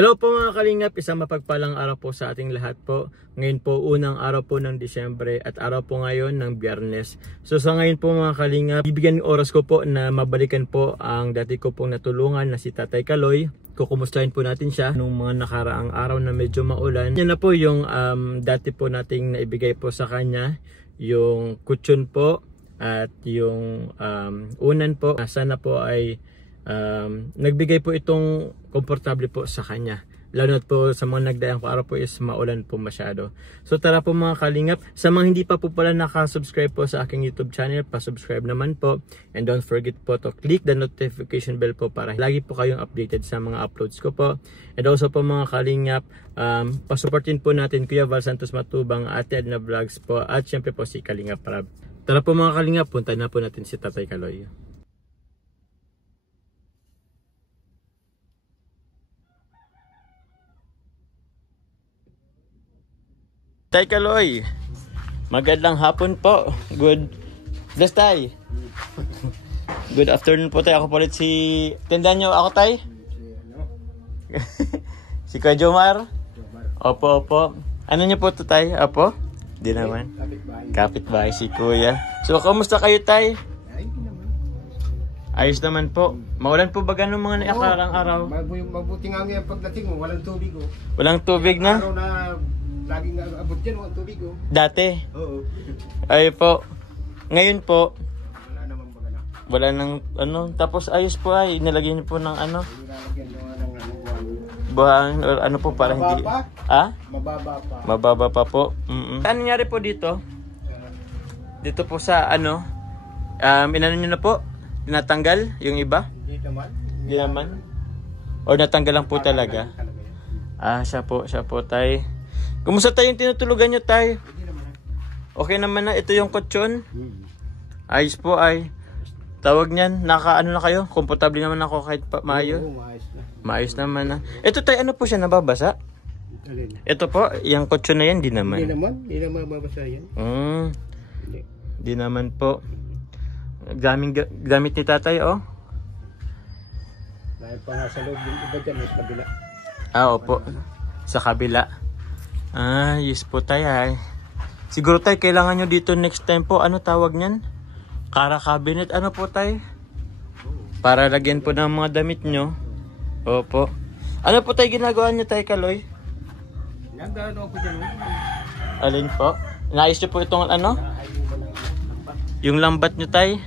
Hello po mga kalingap, isang mapagpalang araw po sa ating lahat po. Ngayon po unang araw po ng Disyembre at araw po ngayon ng Biyernes. So sa ngayon po mga kalingap, bibigyan ng oras ko po na mabalikan po ang dati ko pong natulungan na si Tatay Kaloy. Kukumustahin po natin siya nung mga nakaraang araw na medyo maulan. Yan na po yung dati po nating naibigay po sa kanya, yung kutsyon po at yung unan po. Sana po ay nagbigay po itong komportable po sa kanya, lalo na po sa mga nagdaang araw po is maulan po masyado. So tara po mga kalingap, sa mga hindi pa po pala nakasubscribe po sa aking YouTube channel, pasubscribe naman po, and don't forget po to click the notification bell po para lagi po kayong updated sa mga uploads ko po. And also po mga kalingap, pasuportin po natin Kuya Val Santos Matubang, Ate Edna Vlogs po, at syempre po si Kalingap Rab. Tara po mga kalingap, punta na po natin si Tatay Kaloy. Tay Kaloy, magandang hapon po. Bless tay. Good afternoon po tay. Ako po ulit si tindahan nyo ako tay. Si Kuya Jomar. Opo. Ano nyo po to tay? Opo? Di naman. Kapitbahay si Kuya. So kamusta kayo tay? Ayos naman po. Maulan po ba ganun mga nakarang araw? Mabuti nga ngayon pagdating mo, walang tubig oh. Walang tubig na? Araw na laging abot dyan, walang tubig oh. Dati? Oo. Ay po. Ngayon po, Wala namang bagana. wala nang ano. Tapos ayos po ay nilagyan niyo po ng ano. Nilalagyan mo ng Buhang or ano po para hindi. Mababa? Ah? Mababa pa. Mababa pa po. Ano nangyari po dito? Dito po sa ano? Inano niyo na po? Tinatanggal yung iba? Hindi naman. Hindi naman. Or natanggal lang po talaga? Siya po tay. Kumusta tayo yung tinutulugan nyo tay? Hindi naman. Okay naman na. Ito yung kutsyon. Ayos po ay. Tawag niyan. Ano na kayo? Komportable naman ako kahit maayo. Oo, maayos na. Maayos naman na. Ito tay, ano po siya nababasa? Alin? Ito po, yung kutsyon na yan, di Hindi naman. naman. Hindi naman mabasa yan. Hindi. Di naman po. Gamit ni tatay, oh. Dahil pa nga sa loob yung iba dyan, sa kabila. Opo. Sa kabila. Yes po tay ay. Siguro tay, kailangan nyo dito next time po. Ano tawag nyan? Kara cabinet. Ano po tay? Para lagyan po ng mga damit nyo. Opo. Ano po tay ginagawa nyo tay Kaloy? Nagano ako dyan. Alin po? Inaayos nyo po itong ano? Yung lambat nyo tay?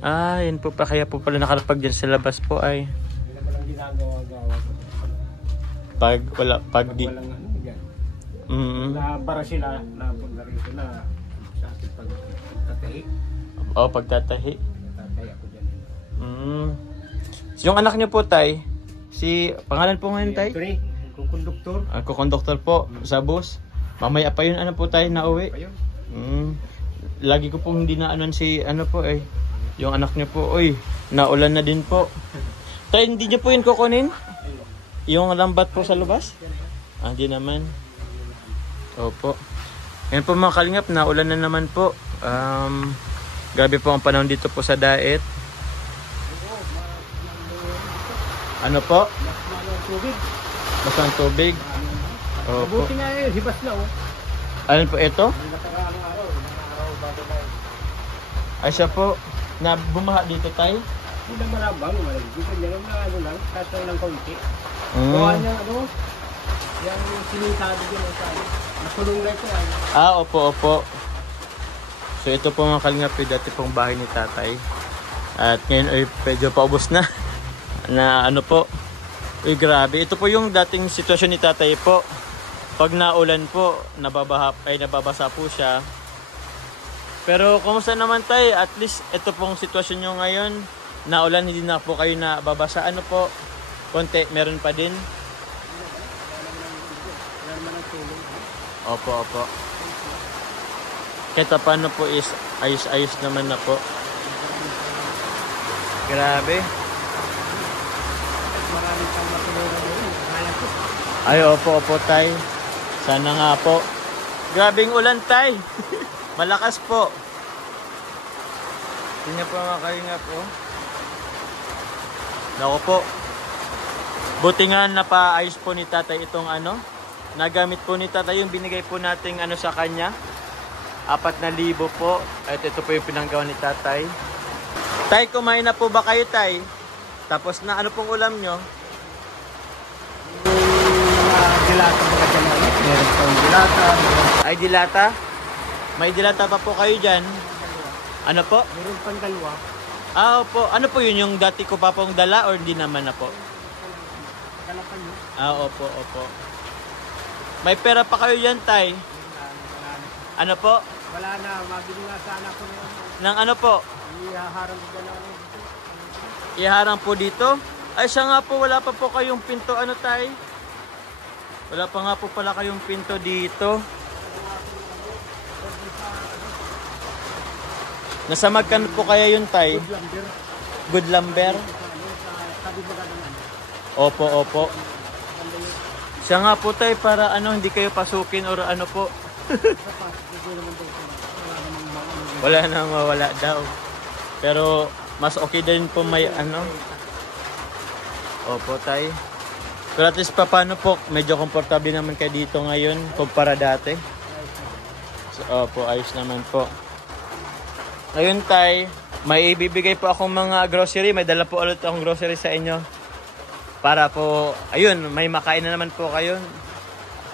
Yan po pa. Kaya po pala nakalapag dyan sa labas po ay. Hindi naman ang ginagawa-gawa. Pag di. Walang ano dyan. Mm-hmm. Para sila na punta rito na sa ating pagtatahi. Pagtatahi. Tatay ako dyan. So, yung anak niyo po tay, si pangalan po ngayon tay? Anthony, kung konduktor. Ang kukonduktor po sa bus. Mamaya pa yun ano po tayo na uwi. Ayun. Lagi ko pong hindi na anon si ano po eh. Yung anak niyo po, naulan na din po. Tay, hindi niyo po yun kukunin? Yung lambat po sa lubas? Hindi naman. Opo. Yan po mga kalingap, naulan na naman po. Grabe po ang panahon dito po sa Daet. Ano po? Tubig. Basang tubig. Opo. Mabuti nga yun, hibas na oh. Ano po ito? Nakaraang araw, bago na. Ay siya po, na bumaha dito tayo. Hindi na marabang, dito niya lang na ano lang, katay ng kaunti. Gawa niya ano, yung sinintado dyan ang tayo. Nakulong na ito ay. Opo. So ito po mga kalingap, dati pong bahay ni tatay. At ngayon ay medyo paubos na. Na ano po, grabe. Ito po yung dating sitwasyon ni tatay po. Pag naulan po, nababasa po siya. Pero kumusta naman tay? At least ito pong sitwasyon nyo ngayon. Naulan, hindi na po kayo nababasa. Ano po? Konti, meron pa din. Opo. Kahit paano po is ayos naman na po. Grabe. Ay, opo tay. Sana nga po. Grabing ulan tay. Malakas po. Tingnan po mga kalingap po. Naku po. Buti nga napaayos po ni tatay itong ano. Nagamit po ni tatay yung binigay po nating ano sa kanya. 4,000 po. At ito po yung pinanggawa ni tatay. Tay, kumain na po ba kayo, tay? Tapos na, ano pong ulam nyo? Dilata mga dyan. Meron pang dilata. Ay, dilata? May dilata pa po kayo dyan? Ano po? Meron pang dalawa. Ah, opo. Ano po yun? Yung dati ko pa pong dala or hindi naman na po? Kalapan nyo. Ah, opo, opo. May pera pa kayo dyan, tay? Ano po? Wala na. Mabili nga sana ko na yun. Nang ano po? Ihaharang ko na ako. Iharang po dito? Ay, siya nga po, wala pa po kayong pinto. Ano, tay? Wala pa nga po pala kayong pinto dito. Nasa magkano po kaya yun, tay? Good lumber. Good lumber? Sabi ba naman? Opo, opo. Siya nga po, tay, para ano, hindi kayo pasukin or ano po. Wala nang mawala daw. Pero mas okay din po may ano. Opo, tay. Pero at least pa paano po, medyo komportable naman kayo dito ngayon kumpara dati. So, opo, ayos naman po. Ngayon, tay, may ibibigay po akong mga grocery. May dala po ulit akong grocery sa inyo. Para po, ayun, may makain na naman po kayo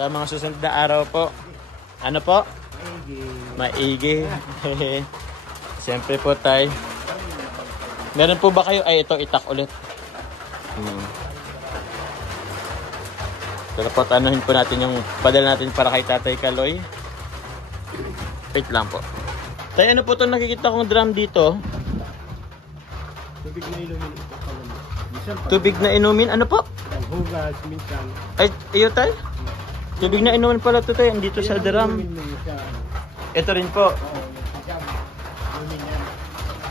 sa mga susunod na araw po. Ano po? Maigi. Siyempre po, tay. Meron po ba kayo? Ay, ito, itak ulit. Pero po, anuhin po natin yung padala natin para kay Tatay Kaloy. Wait lang po. Tay, ano po ito nakikita kong drum dito? Tubig na inumin ito. Tubig na inumin? Ano po? Hugas, minsan. Ay, iyo, tay? Tubig na inumin pala ito, tay. Dito sa drum. Ito rin po.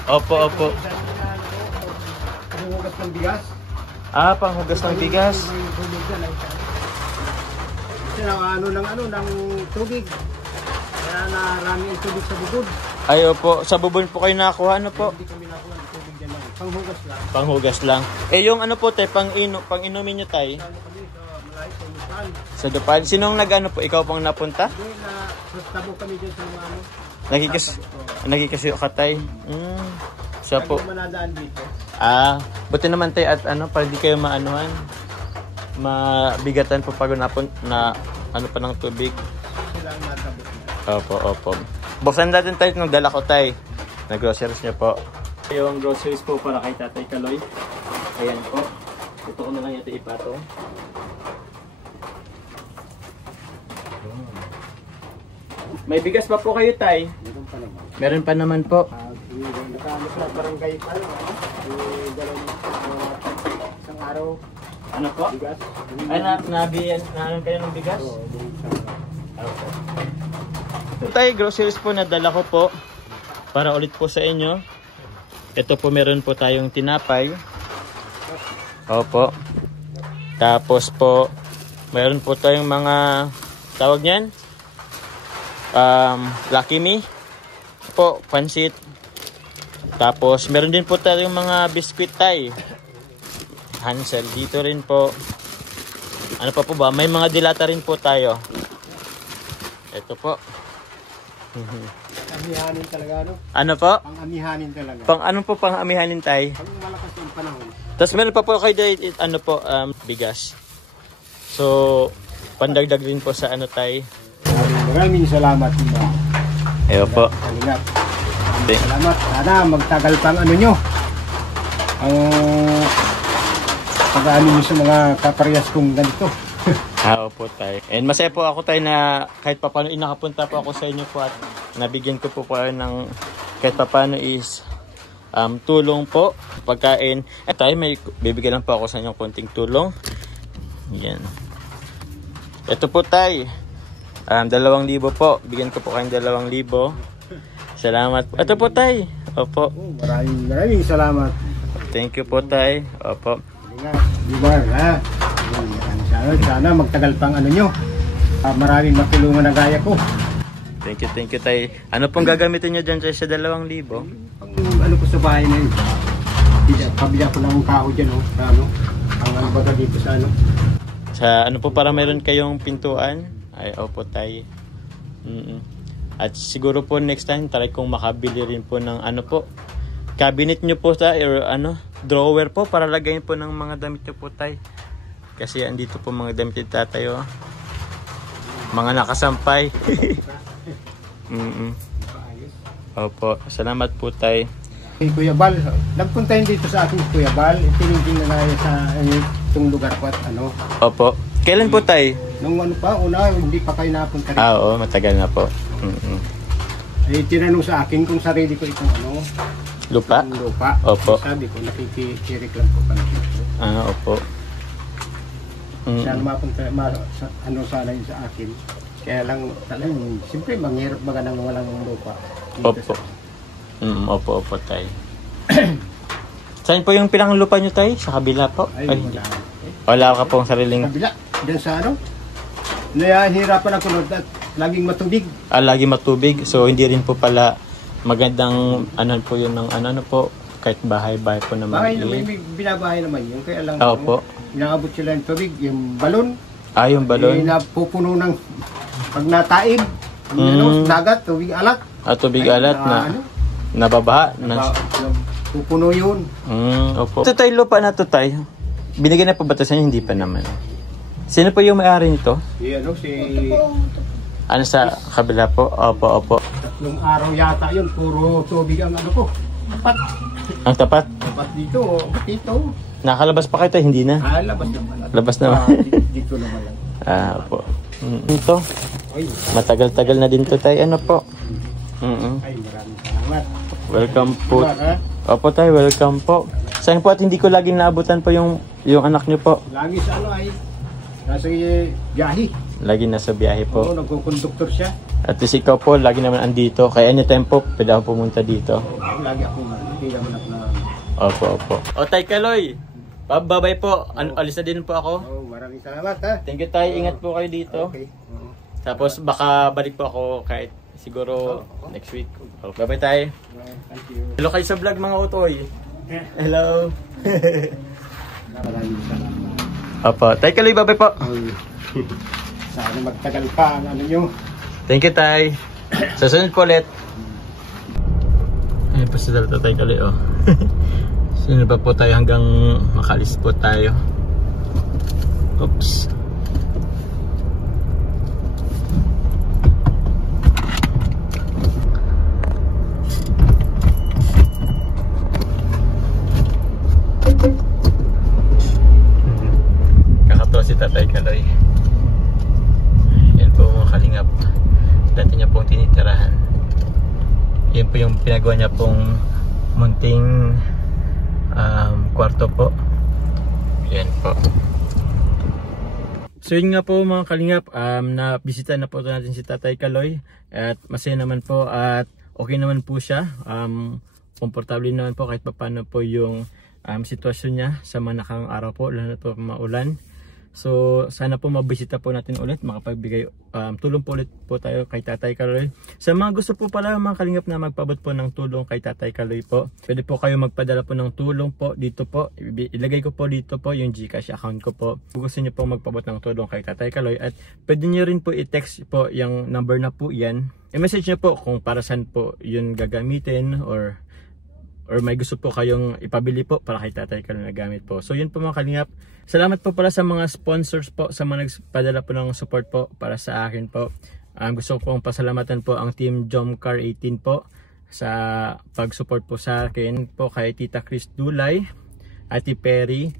Opo, opo. Panghugas ng bigas. Ah, panghugas ng bigas. Kasi ng tubig. Kaya narami ang tubig sa bubod. Ay, opo. Sa bubon po kayo nakakuha. Ano po? Hindi kami nakuha ng tubig dyan lang. Panghugas lang. Panghugas lang. Eh, yung ano po, tay, pang-inumin nyo, tay? Kami sa malay sa Mutan. Sa Dupal. Sinong nag-ano po? Ikaw pang napunta? Hindi na sustabo kami dyan sa mga ano. Nagkikasuyo ka, tay? Siya po. Kami manadaan dito. Ah, buti naman, tay, at ano, para di kayo maanuhan. Mabigatan po pag napun na ano pa ng tubig. Sila ang natabot na. Opo, opo. Buksan natin tayo nung dala ko, tay. Na groceries niya po. Yung groceries po para kay Tatay Kaloy. Ayan po. Ito ko na lang ito ipatong. May bigas pa po kayo, tay? Meron pa naman. Meron pa naman po. Nakaano sa barangay pa lang. Isang araw. Ano po? Bigas. Ay, nabiyan kayo ng bigas? Oo, doon sa... Okay. Ito tayo, groceries po na dala ko po. Para ulit po sa inyo. Ito po meron po tayong tinapay. Opo. Tapos po, meron po tayong mga tawag niyan. Lucky Me. Po, pansit. Tapos, meron din po tayong mga biscuit tay. Hansel. Dito rin po. Ano pa po ba? May mga dilata rin po tayo. Ito po. Amihanin talaga, no? Ano po? Pang-amihanin talaga. Ano po pang amihanin tay? Pag malakas yung panahon. Tapos meron pa po kayo dito, ano po, bigas. So, pandagdag din po sa ano tay. Maraming salamat. Ayo po. Salamat. Salamat. Sana magtagal pang ano nyo. Ang pag-ano nyo sa mga kaparehas kong ganito. Opo tay. And masaya po ako tay na kahit pa paano nakapunta po ako sa inyo po at nabigyan ko po kayo ng kahit pa paano is tulong po, pagkain. At tayo may bibigyan lang po ako sa inyo konting tulong. Yan. Ito po tay. 2,000 po. Bigyan ko po kayong 2,000. Salamat po. Ito po tay. Opo. Maraming salamat. Thank you po tay. Opo. Diba, ha? Sana magtagal pang ano nyo. Maraming matulungan na gaya ko. Thank you tay. Ano pong gagamitin nyo dyan sa 2,000? Pang ano ko sa bahay na yun. Pabila ko lang ang kaho dyan, oh. Ano? Ang baga dito sa ano. Sa ano po, para meron kayong pintuan? Ay, opo tay. At siguro po next time, try kong makabili rin po ng ano po, cabinet nyo po tay, or ano, drawer po para lagayin po ng mga damit nyo po tay. Kasi andito po mga damit ni tatay, oh. Mga nakasampay. Opo, salamat po tay. Kay Kuya Bal, nagpunta yun dito sa akin Kuya Bal, tinignan na sa itong lugar ko at ano. Opo. Kailan po tay? Nung ano pa, una, hindi pa kayo napunta rin. Oo, matagal na po. Eh, tinanong sa akin kung sarili ko itong ano, Lupa? itong lupa. Opo. Sabi ko, nakikirik lang ko pa dito. Opo. Sana mapunta, ano sana yun sa akin. Kaya lang, talagang, siyempre, manghirap baga nang walang lupa. Opo. Opo, tay. Saan po yung pilang lupa nyo, tay? Sa kabila po? Ay, Ay, wala ka pong sariling... Kabila, dyan sa ano. Nahihirapan ako at laging matubig. Lagi matubig. So, hindi rin po pala magandang ano po yun ng ano po. Kahit bahay-bahay po naman. Bahay naman, may binabahay naman yun. Kaya lang, Opo. inaabot sila ng tubig. Yung balon. Yung balon. Napupuno ng pag nataib. Ano, dagat, tubig alat. Tubig alat na ano, nababaha. Pupuno yun. Opo. Ito tayo lupa na to tayo. Binigyan na po ba ito sa inyo? Hindi pa naman. Sino po yung may-ari nito? Si Ano sa kabila po? Opo. tatlong araw yata yun. Puro tubig ang ano ko. Tapat. Ang tapat? Tapat dito. Dito. Nakalabas pa kayo tayo? Hindi na? Labas naman. Labas naman. Dito naman lang. Opo. Ito. Matagal-tagal na din to tayo. Ano po? Ay, maraming salamat. Welcome po. Salamat, Opo tayo, welcome po. Sayang po at hindi ko laging naabutan po yung anak nyo po. Lagi sa ano ay nasa biyahe. Lagi nasa biyahe po. Oo, nagkukonduktor siya. At least ikaw po, lagi naman andito. Kaya anytime po, pwede ako pumunta dito. Lagi ako, hindi naman ako na... Opo. O tay Kaloy, babay po. Alis na din po ako. Maraming salamat ha. Thank you tay, ingat po kayo dito. Okay. Tapos baka balik po ako kahit siguro next week. Bye-bye tay. Thank you. Hello kayo sa vlog mga utoy. Hello. Maraming salamat. Opo, tay Kaloy, bye-bye po. Sana magtagal pa ang ano nyo. Thank you tay. Sa sunod po ulit. Ayun po si Tatay Kaloy, oh. Sunod pa po tayo hanggang makalis po tayo. Oops. Kakatawa si Tatay Kaloy. Yan po mga kalingap. Dati niya pong tinitirahan. Yan po yung pinagawa niya pong munting kwarto po. Yan po. So yun nga po mga kalingap, na bisita na po natin si Tatay Kaloy at masaya naman po at okay naman po siya. Komportable naman po kahit paano po yung sitwasyon niya sa mga nakang araw po, lalo na po maulan. So sana po mabisita po natin ulit, makapagbigay tulong po ulit po tayo kay Tatay Kaloy. Sa mga gusto po pala mga kalingap na magpabot po ng tulong kay Tatay Kaloy po, pwede po kayo magpadala po ng tulong po dito po. Ilagay ko po dito po yung GCash account ko po. Kung gusto niyo po magpabot ng tulong kay Tatay Kaloy, at pwede niyo rin po i-text po yung number na po yan. I-message niyo po kung para saan po yun gagamitin, or may gusto po kayong ipabili po para kay Tatay Kaloy na gamit po. So yun po mga kalingap. Salamat po pala sa mga sponsors po, sa mga nagpadala po ng support po para sa akin po. Gusto ko pong pasalamatan po ang Team Jomcar 18 po sa pag-support po sa akin po, kay Tita Chris Dulay, Ate Perry.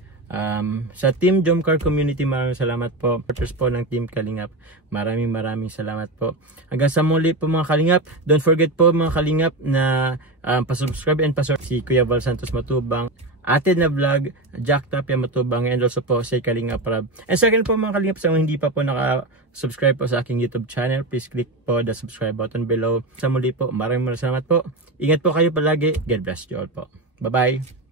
Sa Team Jomcar Community, maraming salamat po. Supporters po ng Team Kalingap, maraming salamat po. Hanggang sa muli po mga kalingap. Don't forget po mga kalingap na pasubscribe and pasort si Kuya Val Santos Matubang, Ate na Vlog, Jack Tapia Matubang, and also po si Kalingap Rab. And sa akin po mga kalingap, sa mga hindi pa po naka-subscribe po sa aking YouTube channel, please click po the subscribe button below. Sa muli po, maraming salamat po. Ingat po kayo palagi. God bless you all po. Bye-bye.